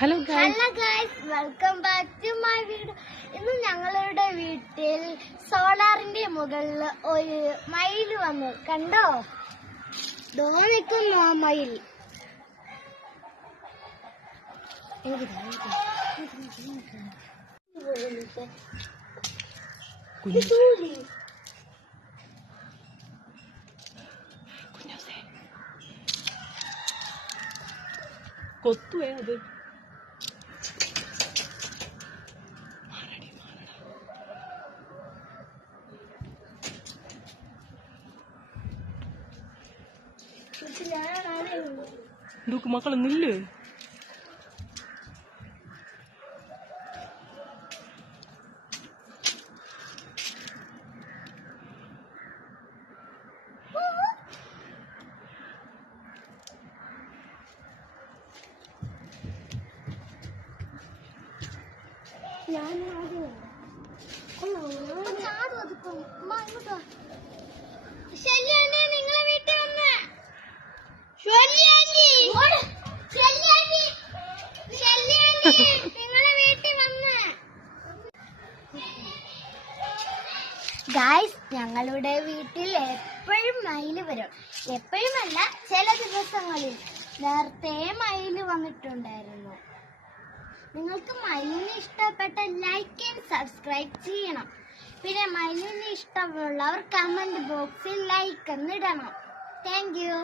Hello guys, welcome back to my video. ഇന്ന് ഞങ്ങളുടെ വീട്ടിൽ സോളാറിന്റെ മുകളിൽ ഒരു മയിൽ വന്നു. കണ്ടോ? ദോ നിൽക്കുന്നു ആ മയിൽ. കൊത്തുവേ അത്. ദൂക്ക് മക്കളെ നില്ല്. ശല്യാണ്ടി നിങ്ങളെ വീട്ടിൽ വന്ന് നിങ്ങളെ വീട്ടിൽ വന്ന് ഗായ്സ്, ഞങ്ങളുടെ വീട്ടിൽ എപ്പോഴും മയിൽ വരും. എപ്പോഴുമല്ല, ചില ദിവസങ്ങളിൽ. നേരത്തെ മയിൽ വന്നിട്ടുണ്ടായിരുന്നു. നിങ്ങൾക്ക് മയിലിനെ ഇഷ്ടപ്പെട്ട ലൈക്ക് ആൻഡ് സബ്സ്ക്രൈബ് ചെയ്യണം. പിന്നെ മയിലിനെ ഇഷ്ടമുള്ളവർ കമന്റ് ബോക്സിൽ ലൈക്ക് എന്നിടണം. Thank you.